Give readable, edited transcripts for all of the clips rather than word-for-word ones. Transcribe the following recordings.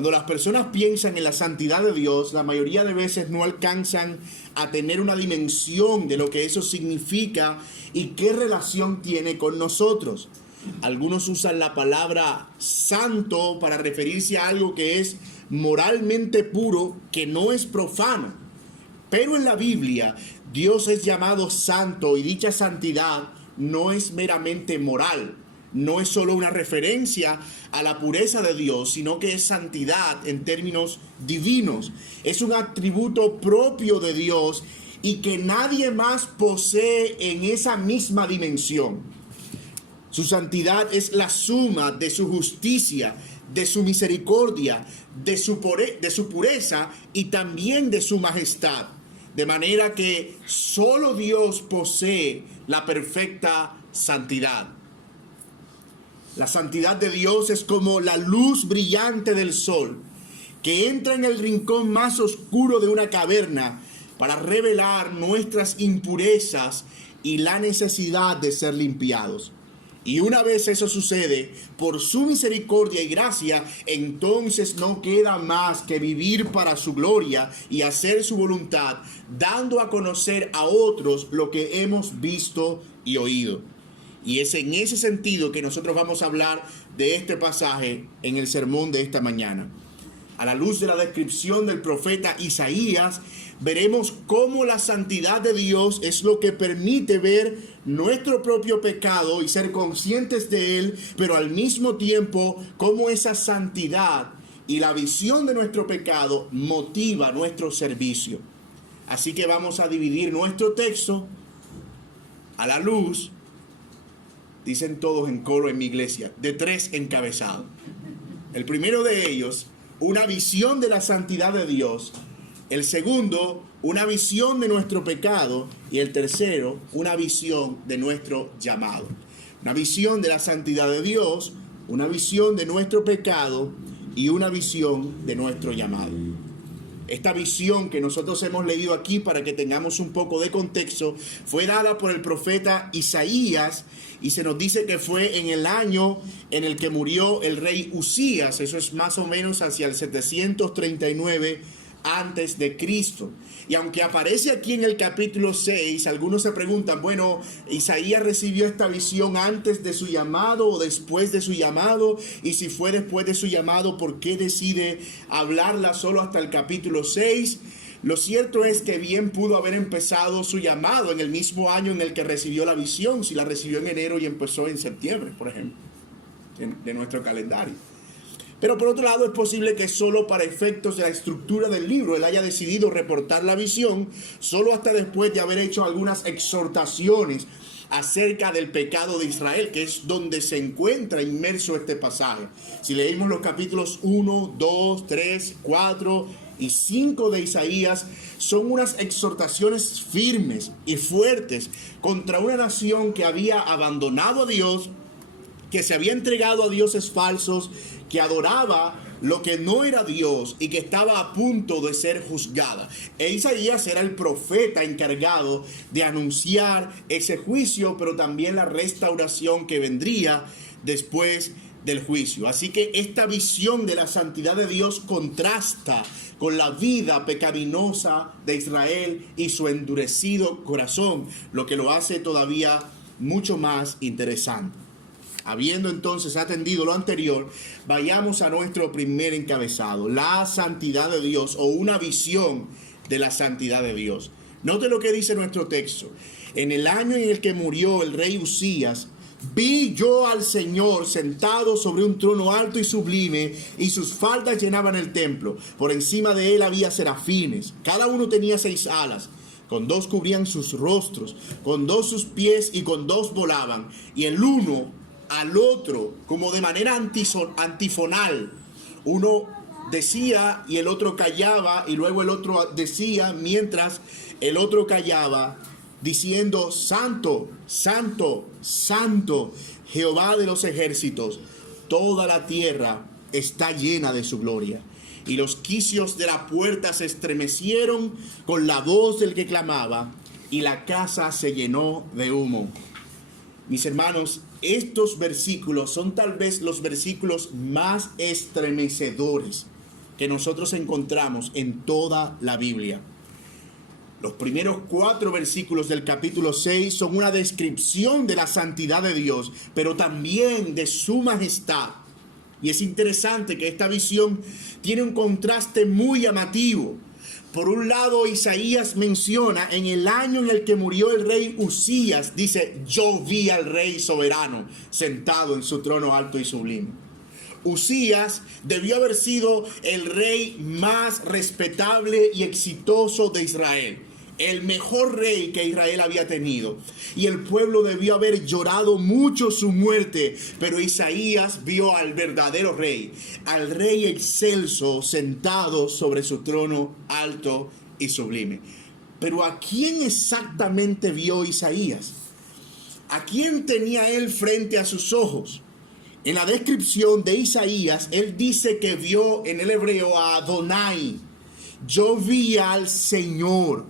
Cuando las personas piensan en la santidad de Dios, la mayoría de veces no alcanzan a tener una dimensión de lo que eso significa y qué relación tiene con nosotros. Algunos usan la palabra santo para referirse a algo que es moralmente puro, que no es profano. Pero en la Biblia, Dios es llamado santo y dicha santidad no es meramente moral. No es solo una referencia a la pureza de Dios, sino que es santidad en términos divinos. Es un atributo propio de Dios y que nadie más posee en esa misma dimensión. Su santidad es la suma de su justicia, de su misericordia, de su pureza y también de su majestad. De manera que solo Dios posee la perfecta santidad. La santidad de Dios es como la luz brillante del sol que entra en el rincón más oscuro de una caverna para revelar nuestras impurezas y la necesidad de ser limpiados. Y una vez eso sucede, por su misericordia y gracia, entonces no queda más que vivir para su gloria y hacer su voluntad, dando a conocer a otros lo que hemos visto y oído. Y es en ese sentido que nosotros vamos a hablar de este pasaje en el sermón de esta mañana. A la luz de la descripción del profeta Isaías, veremos cómo la santidad de Dios es lo que permite ver nuestro propio pecado y ser conscientes de él, pero al mismo tiempo cómo esa santidad y la visión de nuestro pecado motiva nuestro servicio. Así que vamos a dividir nuestro texto a la luz, dicen todos en coro en mi iglesia, de 3 encabezados. El primero de ellos, una visión de la santidad de Dios. El segundo, una visión de nuestro pecado. Y el tercero, una visión de nuestro llamado. Una visión de la santidad de Dios, una visión de nuestro pecado y una visión de nuestro llamado. Esta visión que nosotros hemos leído aquí, para que tengamos un poco de contexto, fue dada por el profeta Isaías y se nos dice que fue en el año en el que murió el rey Usías. Eso es más o menos hacia el 739 antes de Cristo. Y aunque aparece aquí en el capítulo 6, algunos se preguntan, bueno, Isaías recibió esta visión antes de su llamado o después de su llamado, y si fue después de su llamado, ¿por qué decide hablarla solo hasta el capítulo 6? Lo cierto es que bien pudo haber empezado su llamado en el mismo año en el que recibió la visión, si la recibió en enero y empezó en septiembre, por ejemplo, de nuestro calendario. Pero por otro lado, es posible que solo para efectos de la estructura del libro él haya decidido reportar la visión solo hasta después de haber hecho algunas exhortaciones acerca del pecado de Israel, que es donde se encuentra inmerso este pasaje. Si leímos los capítulos 1, 2, 3, 4 y 5 de Isaías, son unas exhortaciones firmes y fuertes contra una nación que había abandonado a Dios, que se había entregado a dioses falsos, que adoraba lo que no era Dios y que estaba a punto de ser juzgada. E Isaías era el profeta encargado de anunciar ese juicio, pero también la restauración que vendría después del juicio. Así que esta visión de la santidad de Dios contrasta con la vida pecaminosa de Israel y su endurecido corazón, lo que lo hace todavía mucho más interesante. Habiendo entonces atendido lo anterior, vayamos a nuestro primer encabezado, la santidad de Dios, o una visión de la santidad de Dios. Note lo que dice nuestro texto. En el año en el que murió el rey Usías, vi yo al Señor sentado sobre un trono alto y sublime, y sus faldas llenaban el templo. Por encima de él había serafines, cada uno tenía 6 alas. Con 2 cubrían sus rostros, con 2 sus pies, y con 2 volaban. Y el uno al otro, como de manera antifonal. Uno decía y el otro callaba, y luego el otro decía mientras el otro callaba, diciendo: Santo, Santo, Santo, Jehová de los ejércitos, toda la tierra está llena de su gloria. Y los quicios de la puerta se estremecieron con la voz del que clamaba, y la casa se llenó de humo. Mis hermanos, estos versículos son tal vez los versículos más estremecedores que nosotros encontramos en toda la Biblia. Los primeros 4 versículos del capítulo 6 son una descripción de la santidad de Dios, pero también de su majestad. Y es interesante que esta visión tiene un contraste muy llamativo. Por un lado, Isaías menciona en el año en el que murió el rey Usías, dice, yo vi al rey soberano sentado en su trono alto y sublime. Usías debió haber sido el rey más respetable y exitoso de Israel, el mejor rey que Israel había tenido, y el pueblo debió haber llorado mucho su muerte, pero Isaías vio al verdadero rey, al rey excelso sentado sobre su trono alto y sublime. Pero ¿a quién exactamente vio Isaías? ¿A quién tenía él frente a sus ojos? En la descripción de Isaías, él dice que vio en el hebreo a Adonai. Yo vi al Señor.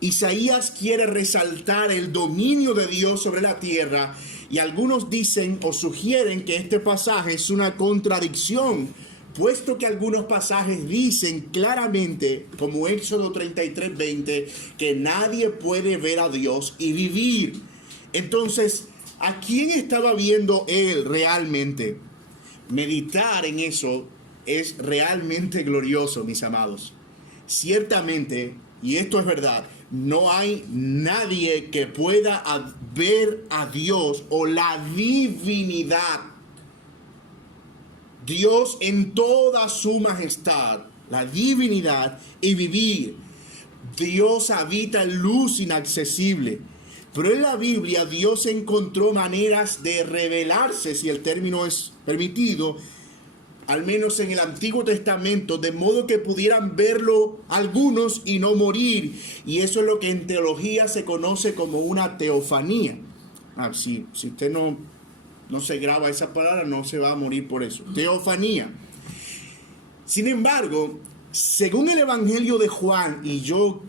Isaías quiere resaltar el dominio de Dios sobre la tierra, y algunos dicen o sugieren que este pasaje es una contradicción, puesto que algunos pasajes dicen claramente, como Éxodo 33:20, que nadie puede ver a Dios y vivir. Entonces, ¿a quién estaba viendo él realmente? Meditar en eso es realmente glorioso, mis amados. Ciertamente, y esto es verdad, no hay nadie que pueda ver a Dios o la divinidad. Dios en toda su majestad, la divinidad, y vivir. Dios habita en luz inaccesible. Pero en la Biblia Dios encontró maneras de revelarse, si el término es permitido, al menos en el Antiguo Testamento, de modo que pudieran verlo algunos y no morir. Y eso es lo que en teología se conoce como una teofanía. Si usted no se graba esa palabra, no se va a morir por eso. Teofanía. Sin embargo, según el Evangelio de Juan, y yo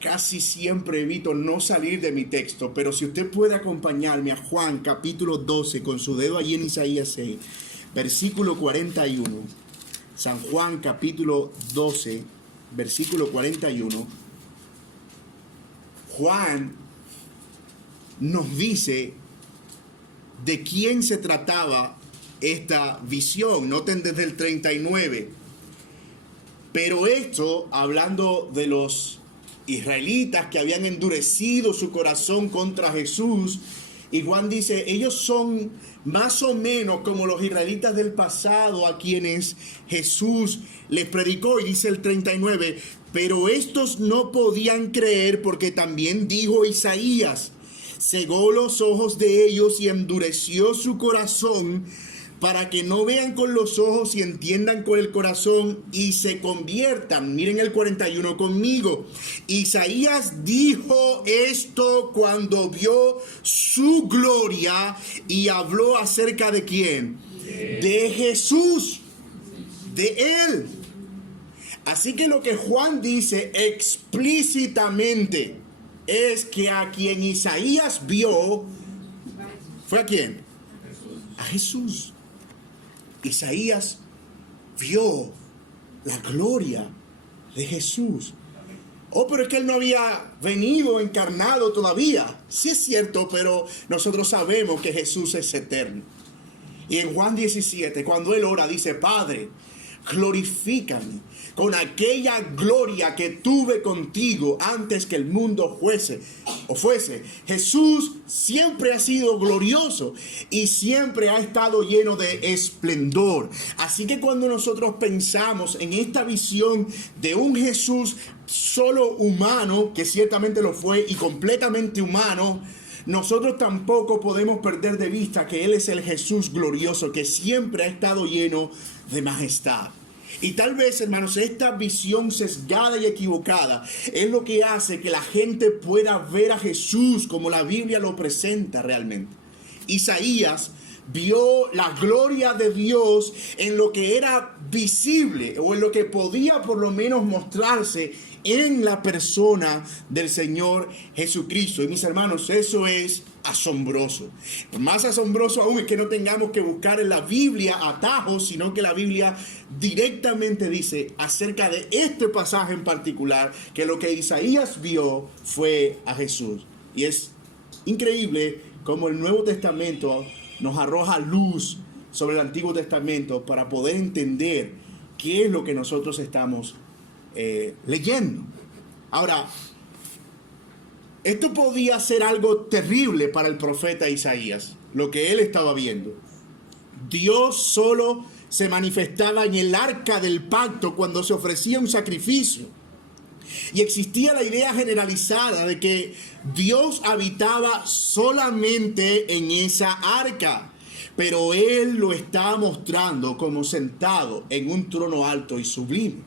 casi siempre evito no salir de mi texto, pero si usted puede acompañarme a Juan capítulo 12 con su dedo allí en Isaías 6, versículo 41. San Juan capítulo 12, versículo 41. Juan nos dice de quién se trataba esta visión. Noten desde el 39. Pero esto, hablando de los israelitas que habían endurecido su corazón contra Jesús, y Juan dice, ellos son más o menos como los israelitas del pasado a quienes Jesús les predicó, y dice el 39, pero estos no podían creer porque también dijo Isaías, cegó los ojos de ellos y endureció su corazón para que no vean con los ojos y entiendan con el corazón y se conviertan. Miren el 41 conmigo. Isaías dijo esto cuando vio su gloria y habló acerca de ¿quién? De Jesús, de él. Así que lo que Juan dice explícitamente es que a quien Isaías vio, ¿fue a quién? A Jesús. Isaías vio la gloria de Jesús. Oh, pero es que él no había venido encarnado todavía. Sí es cierto, pero nosotros sabemos que Jesús es eterno. Y en Juan 17, cuando él ora, dice, Padre, glorifícame con aquella gloria que tuve contigo antes que el mundo fuese. Jesús siempre ha sido glorioso y siempre ha estado lleno de esplendor. Así que cuando nosotros pensamos en esta visión de un Jesús solo humano, que ciertamente lo fue y completamente humano, nosotros tampoco podemos perder de vista que Él es el Jesús glorioso, que siempre ha estado lleno de majestad. Y tal vez, hermanos, esta visión sesgada y equivocada es lo que hace que la gente pueda ver a Jesús como la Biblia lo presenta realmente. Isaías vio la gloria de Dios en lo que era visible o en lo que podía por lo menos mostrarse en la persona del Señor Jesucristo. Y mis hermanos, eso es asombroso. Más asombroso aún es que no tengamos que buscar en la Biblia atajos, sino que la Biblia directamente dice acerca de este pasaje en particular que lo que Isaías vio fue a Jesús. Y es increíble cómo el Nuevo Testamento nos arroja luz sobre el Antiguo Testamento para poder entender qué es lo que nosotros estamos leyendo. Ahora, esto podía ser algo terrible para el profeta Isaías, lo que él estaba viendo. Dios solo se manifestaba en el arca del pacto cuando se ofrecía un sacrificio. Y existía la idea generalizada de que Dios habitaba solamente en esa arca. Pero Él lo estaba mostrando como sentado en un trono alto y sublime.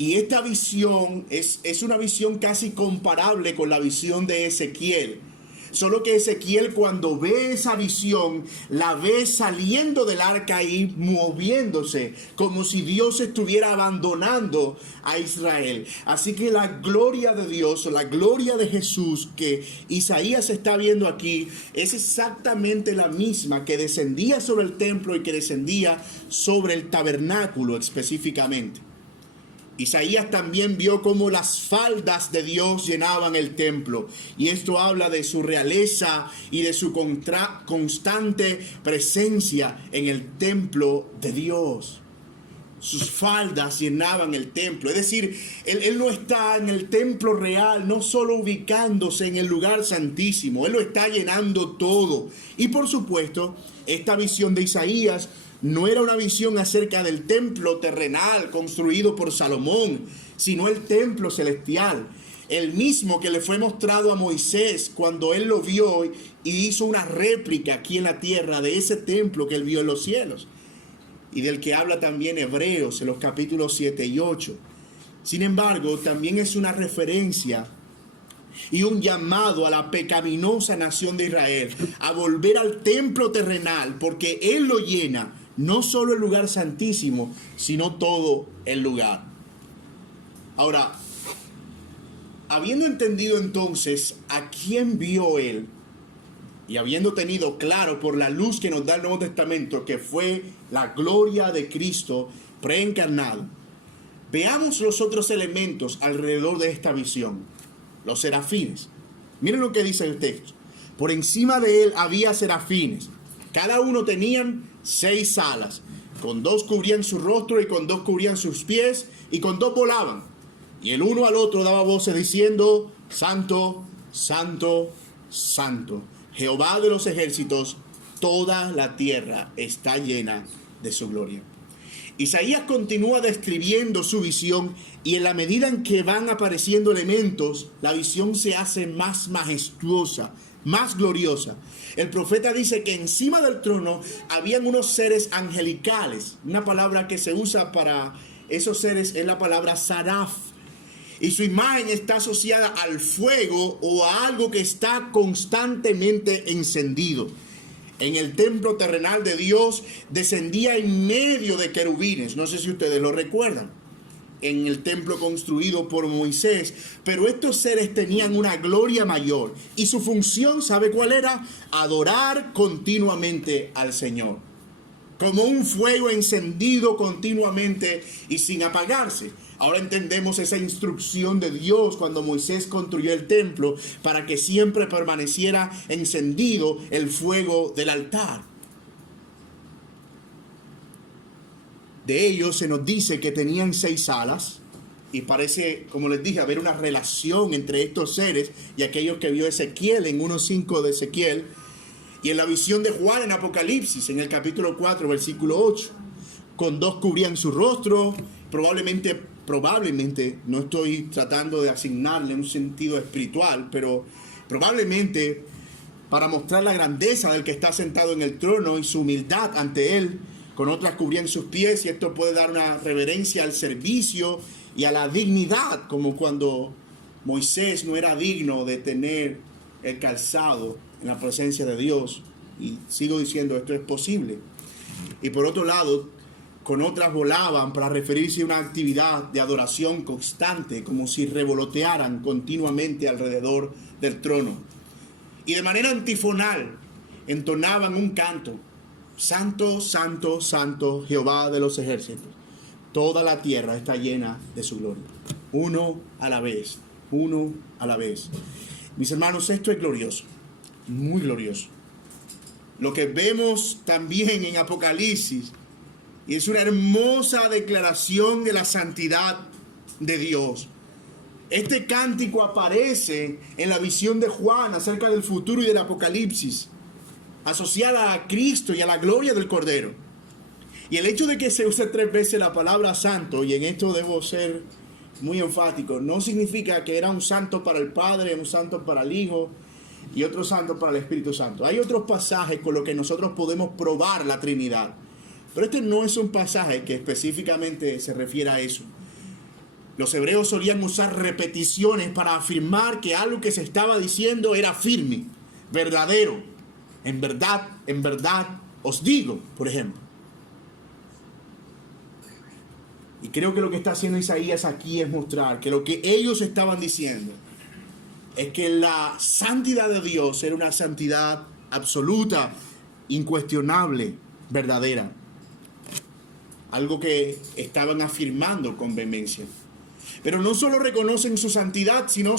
Y esta visión es una visión casi comparable con la visión de Ezequiel. Solo que Ezequiel, cuando ve esa visión, la ve saliendo del arca y moviéndose, como si Dios estuviera abandonando a Israel. Así que la gloria de Dios, la gloria de Jesús que Isaías está viendo aquí, es exactamente la misma que descendía sobre el templo y que descendía sobre el tabernáculo específicamente. Isaías también vio cómo las faldas de Dios llenaban el templo. Y esto habla de su realeza y de su constante presencia en el templo de Dios. Sus faldas llenaban el templo. Es decir, él no está en el templo real, no solo ubicándose en el lugar santísimo. Él lo está llenando todo. Y por supuesto, esta visión de Isaías no era una visión acerca del templo terrenal construido por Salomón, sino el templo celestial, el mismo que le fue mostrado a Moisés cuando él lo vio y hizo una réplica aquí en la tierra de ese templo que él vio en los cielos, y del que habla también Hebreos en los capítulos 7 y 8. Sin embargo, también es una referencia y un llamado a la pecaminosa nación de Israel a volver al templo terrenal, porque él lo llena, no solo el lugar santísimo, sino todo el lugar. Ahora, habiendo entendido entonces a quién vio él, y habiendo tenido claro por la luz que nos da el Nuevo Testamento que fue la gloria de Cristo preencarnado, veamos los otros elementos alrededor de esta visión. Los serafines. Miren lo que dice el texto. Por encima de él había serafines. Cada uno tenían 6 alas. Con 2 cubrían su rostro y con 2 cubrían sus pies y con 2 volaban. Y el uno al otro daba voces diciendo: Santo, Santo, Santo, Jehová de los ejércitos, toda la tierra está llena de su gloria. Isaías continúa describiendo su visión y en la medida en que van apareciendo elementos, la visión se hace más majestuosa, más gloriosa. El profeta dice que encima del trono habían unos seres angelicales. Una palabra que se usa para esos seres es la palabra saraf. Y su imagen está asociada al fuego o a algo que está constantemente encendido. En el templo terrenal de Dios descendía en medio de querubines. No sé si ustedes lo recuerdan. En el templo construido por Moisés. Pero estos seres tenían una gloria mayor. Y su función, ¿sabe cuál era? Adorar continuamente al Señor. Como un fuego encendido continuamente y sin apagarse. Ahora entendemos esa instrucción de Dios cuando Moisés construyó el templo para que siempre permaneciera encendido el fuego del altar. De ellos se nos dice que tenían 6 alas y parece, como les dije, haber una relación entre estos seres y aquellos que vio Ezequiel en 1:5 de Ezequiel y en la visión de Juan en Apocalipsis en el capítulo 4 versículo 8. Con 2 cubrían su rostro, probablemente, no estoy tratando de asignarle un sentido espiritual, pero probablemente para mostrar la grandeza del que está sentado en el trono y su humildad ante él. Con otras cubrían sus pies y esto puede dar una reverencia al servicio y a la dignidad, como cuando Moisés no era digno de tener el calzado en la presencia de Dios. Y sigo diciendo, esto es posible. Y por otro lado, con otras volaban para referirse a una actividad de adoración constante, como si revolotearan continuamente alrededor del trono. Y de manera antifonal entonaban un canto: Santo, santo, santo, Jehová de los ejércitos. Toda la tierra está llena de su gloria. Uno a la vez, uno a la vez. Mis hermanos, esto es glorioso, muy glorioso. Lo que vemos también en Apocalipsis es una hermosa declaración de la santidad de Dios. Este cántico aparece en la visión de Juan acerca del futuro y del Apocalipsis, asociada a Cristo y a la gloria del Cordero. Y el hecho de que se use 3 veces la palabra santo, y en esto debo ser muy enfático, no significa que era un santo para el Padre, un santo para el Hijo y otro santo para el Espíritu Santo. Hay otros pasajes con los que nosotros podemos probar la Trinidad, pero este no es un pasaje que específicamente se refiere a eso. Los hebreos solían usar repeticiones para afirmar que algo que se estaba diciendo era firme, verdadero. En verdad os digo, por ejemplo. Y creo que lo que está haciendo Isaías aquí es mostrar que lo que ellos estaban diciendo es que la santidad de Dios era una santidad absoluta, incuestionable, verdadera. Algo que estaban afirmando con vehemencia. Pero no solo reconocen su santidad, sino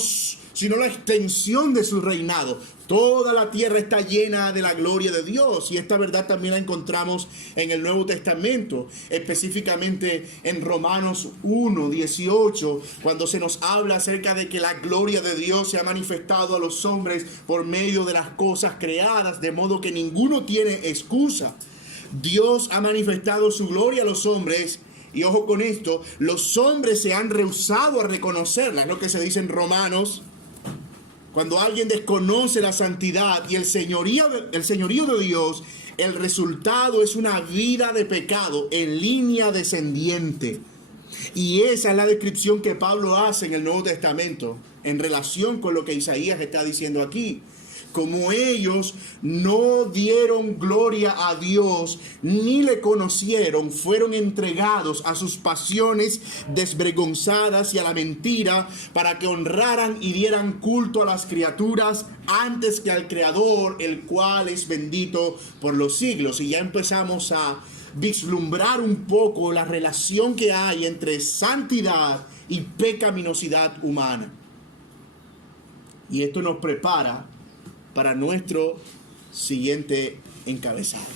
la extensión de su reinado. Toda la tierra está llena de la gloria de Dios. Y esta verdad también la encontramos en el Nuevo Testamento, específicamente en Romanos 1:18, cuando se nos habla acerca de que la gloria de Dios se ha manifestado a los hombres por medio de las cosas creadas, de modo que ninguno tiene excusa. Dios ha manifestado su gloria a los hombres. Y ojo con esto, los hombres se han rehusado a reconocerla. Es lo que se dice en Romanos. Cuando alguien desconoce la santidad y el señorío de Dios, el resultado es una vida de pecado en línea descendiente. Y esa es la descripción que Pablo hace en el Nuevo Testamento en relación con lo que Isaías está diciendo aquí. Como ellos no dieron gloria a Dios ni le conocieron, fueron entregados a sus pasiones desvergonzadas y a la mentira, para que honraran y dieran culto a las criaturas antes que al Creador, el cual es bendito por los siglos. Y ya empezamos a vislumbrar un poco la relación que hay entre santidad y pecaminosidad humana. Y esto nos prepara para nuestro siguiente encabezado.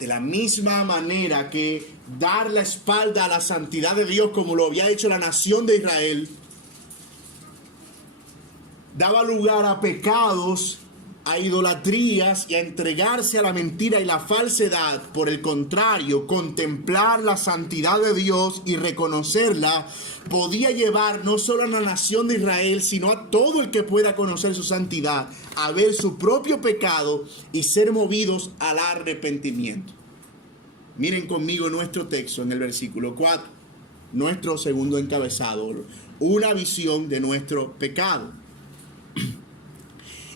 De la misma manera que dar la espalda a la santidad de Dios, como lo había hecho la nación de Israel, daba lugar a pecados, a idolatrías y a entregarse a la mentira y la falsedad. Por el contrario, contemplar la santidad de Dios y reconocerla podía llevar no solo a la nación de Israel, sino a todo el que pueda conocer su santidad a ver su propio pecado y ser movidos al arrepentimiento. Miren conmigo nuestro texto en el versículo 4, nuestro segundo encabezado, una visión de nuestro pecado.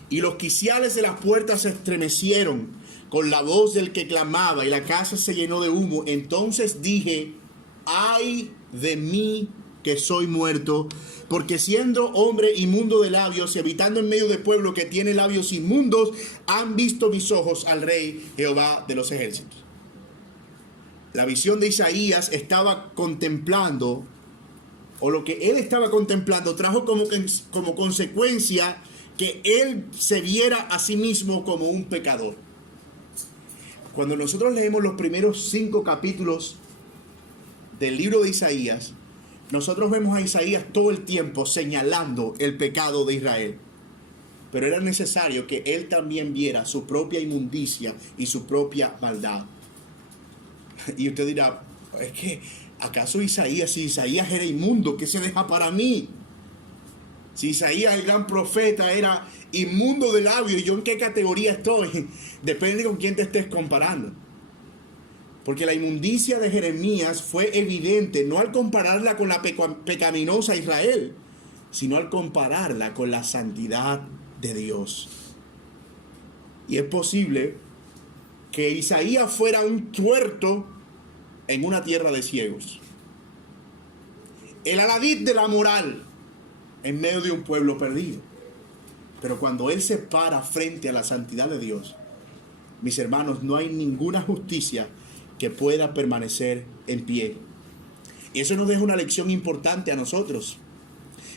Y los quiciales de las puertas se estremecieron con la voz del que clamaba, y la casa se llenó de humo. Entonces dije: ay de mí, que soy muerto, porque siendo hombre inmundo de labios y habitando en medio de pueblo que tiene labios inmundos, han visto mis ojos al Rey Jehová de los ejércitos. La visión de Isaías estaba contemplando, o lo que él estaba contemplando, trajo como consecuencia que él se viera a sí mismo como un pecador. Cuando nosotros leemos los primeros 5 capítulos del libro de Isaías, nosotros vemos a Isaías todo el tiempo señalando el pecado de Israel. Pero era necesario que él también viera su propia inmundicia y su propia maldad. Y usted dirá: es que, ¿acaso Isaías, si Isaías era inmundo, qué se deja para mí? Si Isaías, el gran profeta, era inmundo de labios, ¿yo en qué categoría estoy? Depende con quién te estés comparando. Porque la inmundicia de Jeremías fue evidente, no al compararla con la pecaminosa Israel, sino al compararla con la santidad de Dios. Y es posible que Isaías fuera un tuerto en una tierra de ciegos. El Aladid de la moral en medio de un pueblo perdido. Pero cuando él se para frente a la santidad de Dios, mis hermanos, no hay ninguna justicia que pueda permanecer en pie. Y eso nos deja una lección importante a nosotros,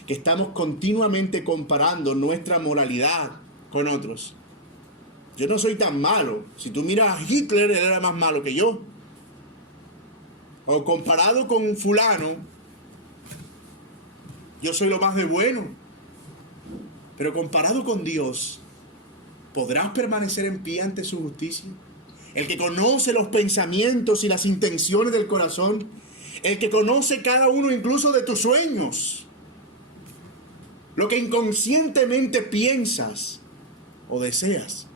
que estamos continuamente comparando nuestra moralidad con otros. Yo no soy tan malo. Si tú miras a Hitler, él era más malo que yo. O comparado con fulano, yo soy lo más de bueno. Pero comparado con Dios, ¿podrás permanecer en pie ante su justicia? El que conoce los pensamientos y las intenciones del corazón, el que conoce cada uno incluso de tus sueños, lo que inconscientemente piensas o deseas.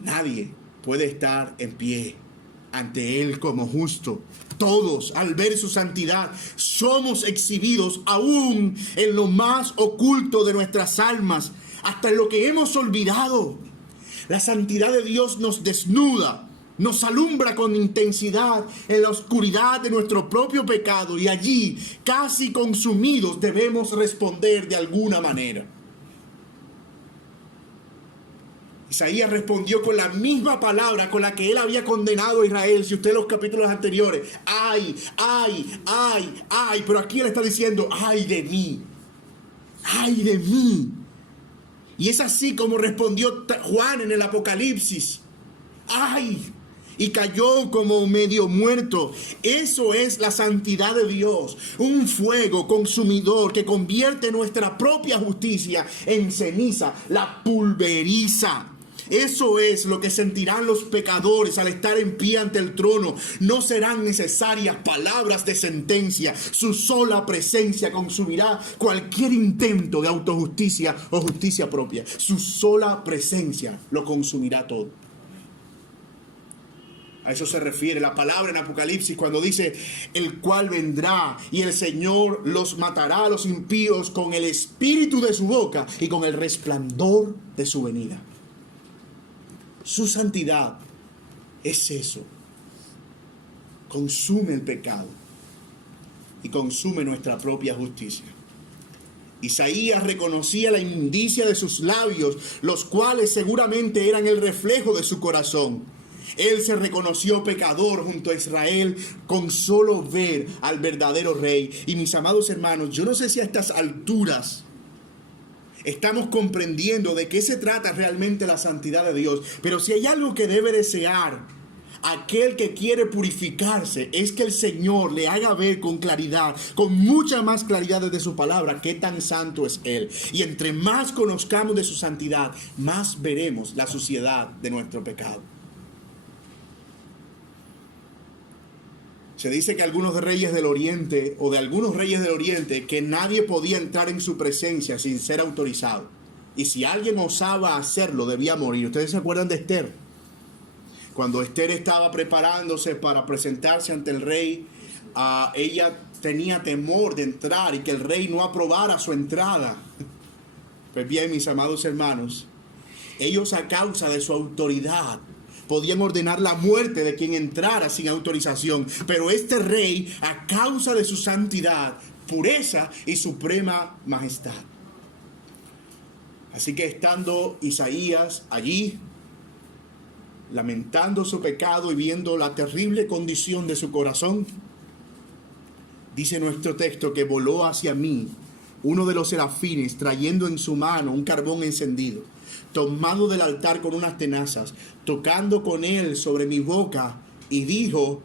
Nadie puede estar en pie ante Él como justo. Todos, al ver su santidad, somos exhibidos aún en lo más oculto de nuestras almas, hasta en lo que hemos olvidado. La santidad de Dios nos desnuda, nos alumbra con intensidad en la oscuridad de nuestro propio pecado, y allí, casi consumidos, debemos responder de alguna manera. Isaías respondió con la misma palabra con la que él había condenado a Israel. Si usted los capítulos anteriores, ay, ay, ay, ay, pero aquí él está diciendo, ay de mí, ay de mí. Y es así como respondió Juan en el Apocalipsis, ay, y cayó como medio muerto. Eso es la santidad de Dios, un fuego consumidor que convierte nuestra propia justicia en ceniza, la pulveriza. Eso es lo que sentirán los pecadores al estar en pie ante el trono. No serán necesarias palabras de sentencia. Su sola presencia consumirá cualquier intento de autojusticia o justicia propia. Su sola presencia lo consumirá todo. A eso se refiere la palabra en Apocalipsis cuando dice, el cual vendrá y el Señor los matará a los impíos con el espíritu de su boca y con el resplandor de su venida. Su santidad es eso. Consume el pecado y consume nuestra propia justicia. Isaías reconocía la inmundicia de sus labios, los cuales seguramente eran el reflejo de su corazón. Él se reconoció pecador junto a Israel con solo ver al verdadero rey. Y mis amados hermanos, yo no sé si a estas alturas estamos comprendiendo de qué se trata realmente la santidad de Dios. Pero si hay algo que debe desear aquel que quiere purificarse, es que el Señor le haga ver con claridad, con mucha más claridad desde su palabra, qué tan santo es Él. Y entre más conozcamos de su santidad, más veremos la suciedad de nuestro pecado. Se dice que algunos reyes del Oriente, o de algunos reyes del Oriente, que nadie podía entrar en su presencia sin ser autorizado. Y si alguien osaba hacerlo, debía morir. ¿Ustedes se acuerdan de Esther? Cuando Esther estaba preparándose para presentarse ante el rey, ella tenía temor de entrar y que el rey no aprobara su entrada. Pues bien, mis amados hermanos, ellos a causa de su autoridad podían ordenar la muerte de quien entrara sin autorización. Pero este rey, a causa de su santidad, pureza y suprema majestad. Así que estando Isaías allí, lamentando su pecado y viendo la terrible condición de su corazón, dice nuestro texto que voló hacia mí uno de los serafines trayendo en su mano un carbón encendido, tomado del altar con unas tenazas, tocando con él sobre mi boca, y dijo: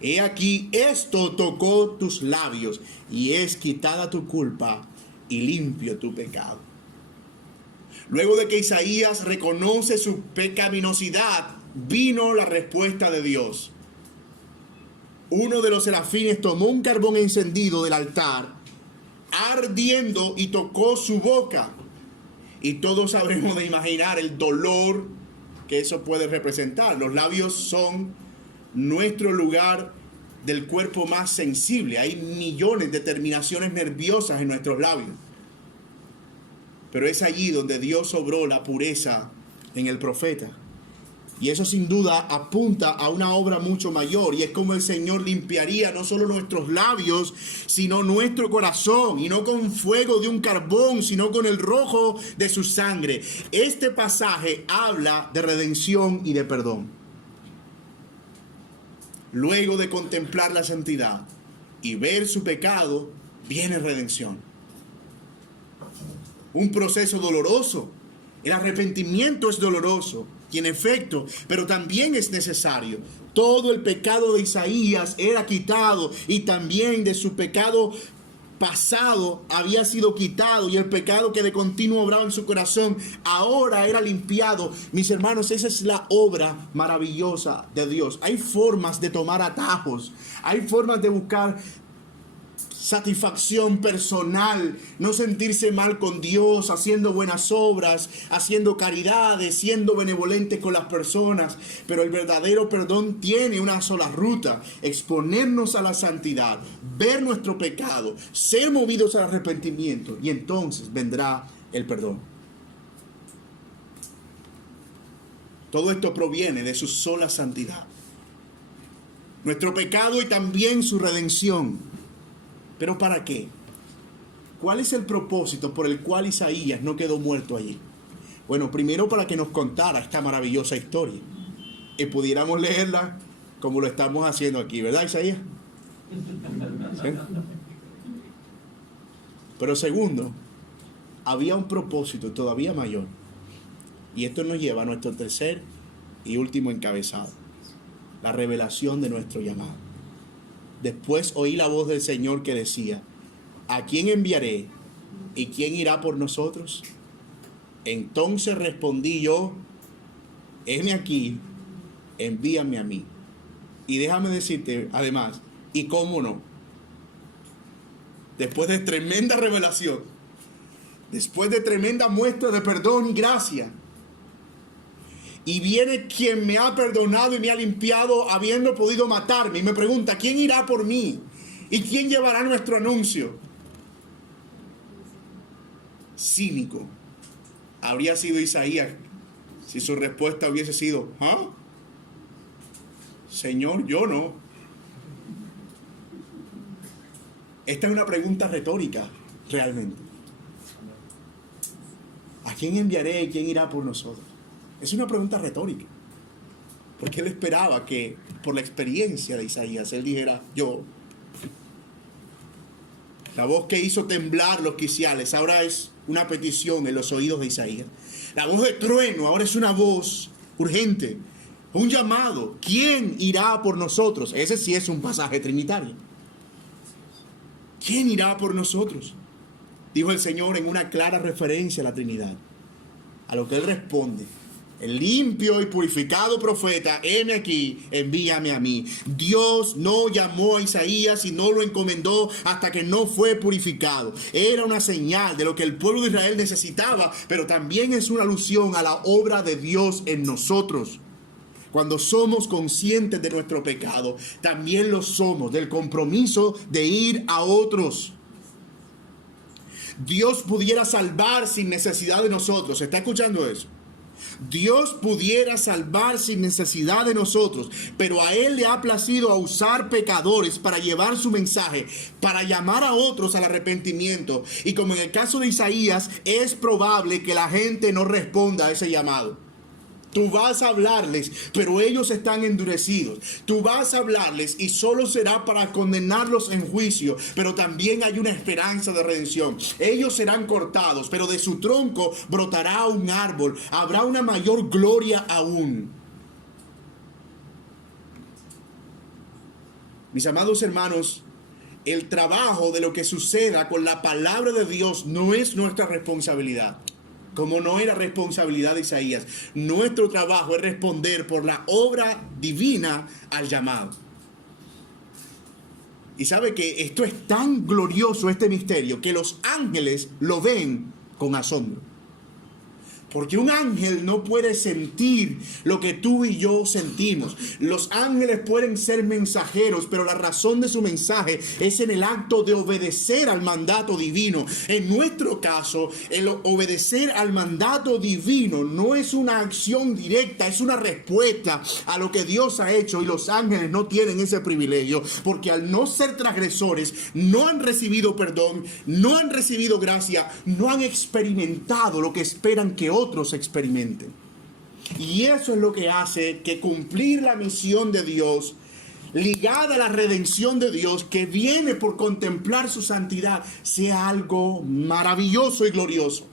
he aquí, esto tocó tus labios, y es quitada tu culpa y limpio tu pecado. Luego de que Isaías reconoce su pecaminosidad, vino la respuesta de Dios. Uno de los serafines tomó un carbón encendido del altar, ardiendo, y tocó su boca. Y todos sabremos de imaginar el dolor que eso puede representar. Los labios son nuestro lugar del cuerpo más sensible. Hay millones de terminaciones nerviosas en nuestros labios. Pero es allí donde Dios obró la pureza en el profeta. Y eso sin duda apunta a una obra mucho mayor, y es como el Señor limpiaría no solo nuestros labios, sino nuestro corazón, y no con fuego de un carbón, sino con el rojo de su sangre. Este pasaje habla de redención y de perdón. Luego de contemplar la santidad y ver su pecado, viene redención. Un proceso doloroso. El arrepentimiento es doloroso. Y en efecto, pero también es necesario. Todo el pecado de Isaías era quitado, y también de su pecado pasado había sido quitado, y el pecado que de continuo obraba en su corazón ahora era limpiado. Mis hermanos, esa es la obra maravillosa de Dios. Hay formas de tomar atajos, hay formas de buscar satisfacción personal, no sentirse mal con Dios, haciendo buenas obras, haciendo caridades, siendo benevolente con las personas. Pero el verdadero perdón tiene una sola ruta: exponernos a la santidad, ver nuestro pecado, ser movidos al arrepentimiento, y entonces vendrá el perdón. Todo esto proviene de su sola santidad. Nuestro pecado y también su redención. ¿Pero para qué? ¿Cuál es el propósito por el cual Isaías no quedó muerto allí? Bueno, primero para que nos contara esta maravillosa historia y pudiéramos leerla como lo estamos haciendo aquí, ¿verdad, Isaías? ¿Sí? Pero segundo, había un propósito todavía mayor, y esto nos lleva a nuestro tercer y último encabezado: la revelación de nuestro llamado. Después oí la voz del Señor que decía: ¿a quién enviaré? ¿Y quién irá por nosotros? Entonces respondí yo: heme aquí, envíame a mí. Y déjame decirte, además, ¿y cómo no? Después de tremenda revelación, después de tremenda muestra de perdón y gracia, y viene quien me ha perdonado y me ha limpiado, habiendo podido matarme, y me pregunta: ¿quién irá por mí? ¿Y quién llevará nuestro anuncio? Cínico habría sido Isaías si su respuesta hubiese sido: ¿ah? Señor, yo no. Esta es una pregunta retórica, realmente. ¿A quién enviaré y quién irá por nosotros? Es una pregunta retórica, porque él esperaba que, por la experiencia de Isaías, él dijera: yo. La voz que hizo temblar los quiciales ahora es una petición en los oídos de Isaías. La voz de trueno ahora es una voz urgente, un llamado. ¿Quién irá por nosotros? Ese sí es un pasaje trinitario. ¿Quién irá por nosotros?, dijo el Señor en una clara referencia a la Trinidad. A lo que él responde: el limpio y purificado profeta, heme aquí, envíame a mí. Dios no llamó a Isaías y no lo encomendó hasta que no fue purificado. Era una señal de lo que el pueblo de Israel necesitaba, pero también es una alusión a la obra de Dios en nosotros. Cuando somos conscientes de nuestro pecado, también lo somos del compromiso de ir a otros. Dios pudiera salvar sin necesidad de nosotros. ¿Está escuchando eso? Dios pudiera salvar sin necesidad de nosotros, pero a Él le ha placido a usar pecadores para llevar su mensaje, para llamar a otros al arrepentimiento. Y como en el caso de Isaías, es probable que la gente no responda a ese llamado. Tú vas a hablarles, pero ellos están endurecidos. Tú vas a hablarles y solo será para condenarlos en juicio, pero también hay una esperanza de redención. Ellos serán cortados, pero de su tronco brotará un árbol. Habrá una mayor gloria aún. Mis amados hermanos, el trabajo de lo que suceda con la palabra de Dios no es nuestra responsabilidad, como no era responsabilidad de Isaías. Nuestro trabajo es responder por la obra divina al llamado. Y sabe que esto es tan glorioso, este misterio, que los ángeles lo ven con asombro. Porque un ángel no puede sentir lo que tú y yo sentimos. Los ángeles pueden ser mensajeros, pero la razón de su mensaje es en el acto de obedecer al mandato divino. En nuestro caso, el obedecer al mandato divino no es una acción directa, es una respuesta a lo que Dios ha hecho, y los ángeles no tienen ese privilegio, porque al no ser transgresores, no han recibido perdón, no han recibido gracia, no han experimentado lo que esperan que otros experimenten. Y eso es lo que hace que cumplir la misión de Dios, ligada a la redención de Dios, que viene por contemplar su santidad, sea algo maravilloso y glorioso.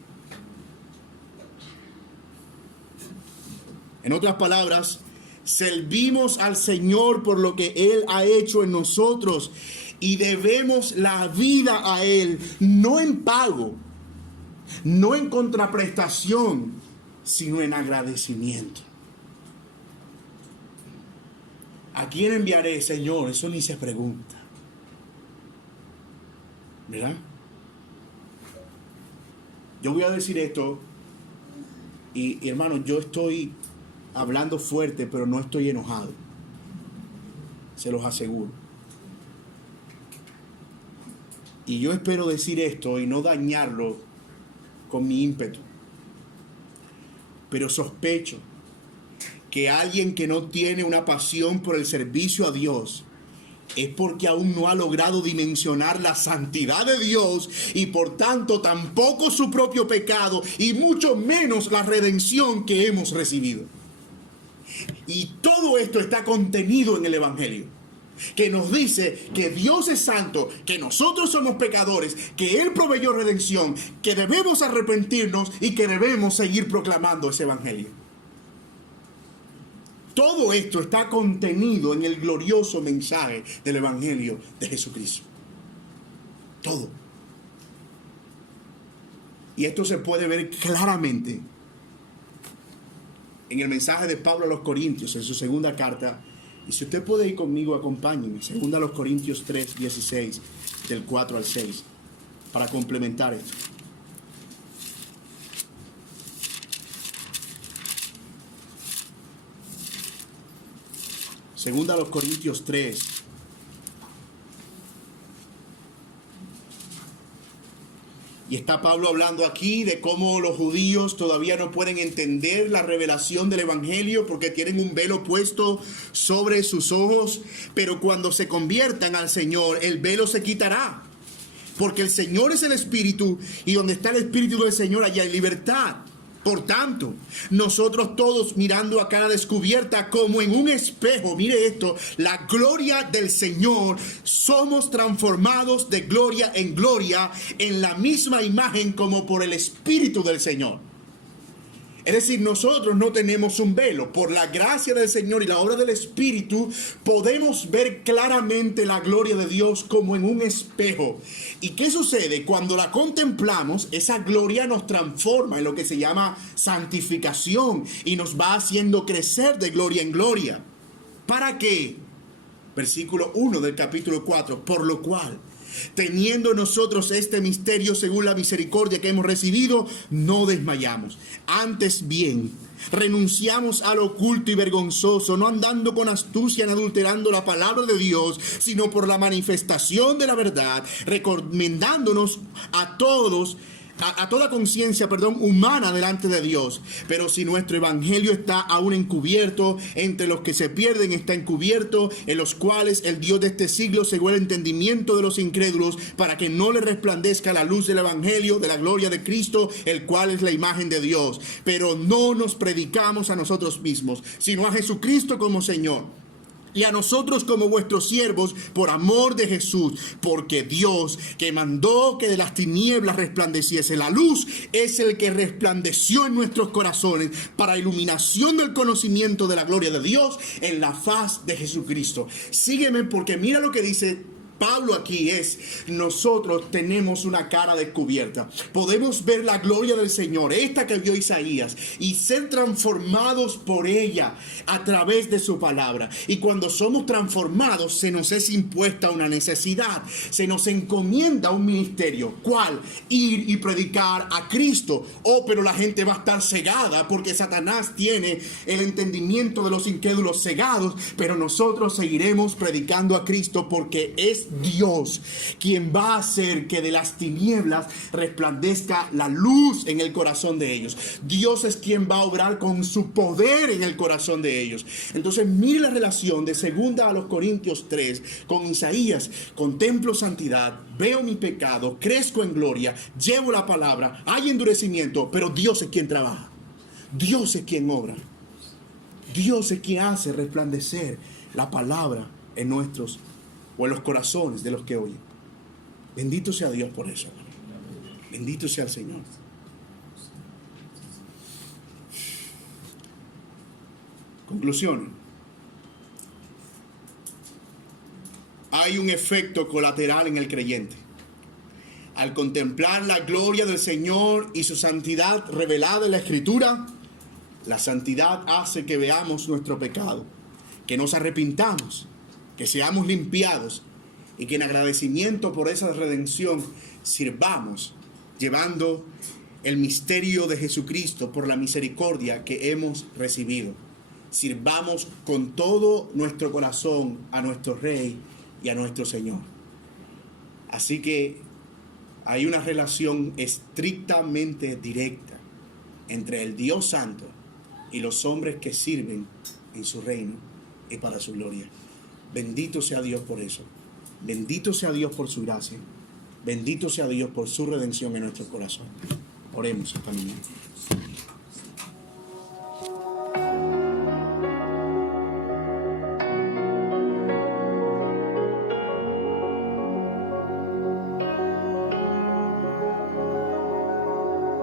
En otras palabras, servimos al Señor por lo que Él ha hecho en nosotros, y debemos la vida a Él, no en pago, no en contraprestación, sino en agradecimiento. ¿A quién enviaré, Señor? Eso ni se pregunta. ¿Verdad? Yo voy a decir esto, y hermano, yo estoy hablando fuerte, pero no estoy enojado. Se los aseguro. Y yo espero decir esto y no dañarlo con mi ímpetu. Pero sospecho que alguien que no tiene una pasión por el servicio a Dios es porque aún no ha logrado dimensionar la santidad de Dios, y por tanto tampoco su propio pecado, y mucho menos la redención que hemos recibido. Y todo esto está contenido en el Evangelio, que nos dice que Dios es santo, que nosotros somos pecadores, que Él proveyó redención, que debemos arrepentirnos y que debemos seguir proclamando ese Evangelio. Todo esto está contenido en el glorioso mensaje del Evangelio de Jesucristo. Todo. Y esto se puede ver claramente en el mensaje de Pablo a los Corintios, en su segunda carta. Y si usted puede ir conmigo, acompáñenme. Segunda a los Corintios 3, 16, del 4 al 6, para complementar esto. Segunda a los Corintios 3. Y está Pablo hablando aquí de cómo los judíos todavía no pueden entender la revelación del Evangelio porque tienen un velo puesto sobre sus ojos. Pero cuando se conviertan al Señor, el velo se quitará. Porque el Señor es el Espíritu, y donde está el Espíritu del Señor, allá hay libertad. Por tanto, nosotros todos, mirando a cara descubierta como en un espejo, mire esto, la gloria del Señor, somos transformados de gloria en gloria en la misma imagen como por el Espíritu del Señor. Es decir, nosotros no tenemos un velo. Por la gracia del Señor y la obra del Espíritu, podemos ver claramente la gloria de Dios como en un espejo. ¿Y qué sucede? Cuando la contemplamos, esa gloria nos transforma en lo que se llama santificación y nos va haciendo crecer de gloria en gloria. ¿Para qué? Versículo 1 del capítulo 4. Por lo cual, teniendo nosotros este misterio según la misericordia que hemos recibido, no desmayamos. Antes bien, renunciamos a lo oculto y vergonzoso, no andando con astucia ni adulterando la palabra de Dios, sino por la manifestación de la verdad, recomendándonos a todos, a toda conciencia, humana delante de Dios. Pero si nuestro evangelio está aún encubierto, entre los que se pierden está encubierto, en los cuales el Dios de este siglo cegó el entendimiento de los incrédulos, para que no le resplandezca la luz del evangelio de la gloria de Cristo, el cual es la imagen de Dios. Pero no nos predicamos a nosotros mismos, sino a Jesucristo como Señor, y a nosotros como vuestros siervos por amor de Jesús, porque Dios, que mandó que de las tinieblas resplandeciese la luz, es el que resplandeció en nuestros corazones para iluminación del conocimiento de la gloria de Dios en la faz de Jesucristo. Sígueme, porque mira lo que dice Pablo aquí es, nosotros tenemos una cara descubierta. Podemos ver la gloria del Señor, esta que vio Isaías, y ser transformados por ella a través de su palabra. Y cuando somos transformados, se nos es impuesta una necesidad, se nos encomienda un ministerio. ¿Cuál? Ir y predicar a Cristo. Oh, pero la gente va a estar cegada porque Satanás tiene el entendimiento de los incrédulos cegados, pero nosotros seguiremos predicando a Cristo porque es Dios quien va a hacer que de las tinieblas resplandezca la luz en el corazón de ellos. Dios es quien va a obrar con su poder en el corazón de ellos. Entonces mire la relación de 2 Corintios 3 con Isaías. Contemplo santidad, veo mi pecado, crezco en gloria, llevo la palabra, hay endurecimiento, pero Dios es quien trabaja. Dios es quien obra. Dios es quien hace resplandecer la palabra en nuestros o en los corazones de los que oyen. Bendito sea Dios por eso. Bendito sea el Señor. Conclusión. Hay un efecto colateral en el creyente. Al contemplar la gloria del Señor y su santidad revelada en la Escritura, la santidad hace que veamos nuestro pecado, que nos arrepintamos, que seamos limpiados y que en agradecimiento por esa redención sirvamos, llevando el misterio de Jesucristo por la misericordia que hemos recibido. Sirvamos con todo nuestro corazón a nuestro Rey y a nuestro Señor. Así que hay una relación estrictamente directa entre el Dios Santo y los hombres que sirven en su reino y para su gloria. Bendito sea Dios por eso. Bendito sea Dios por su gracia. Bendito sea Dios por su redención en nuestro corazón. Oremos esta mañana.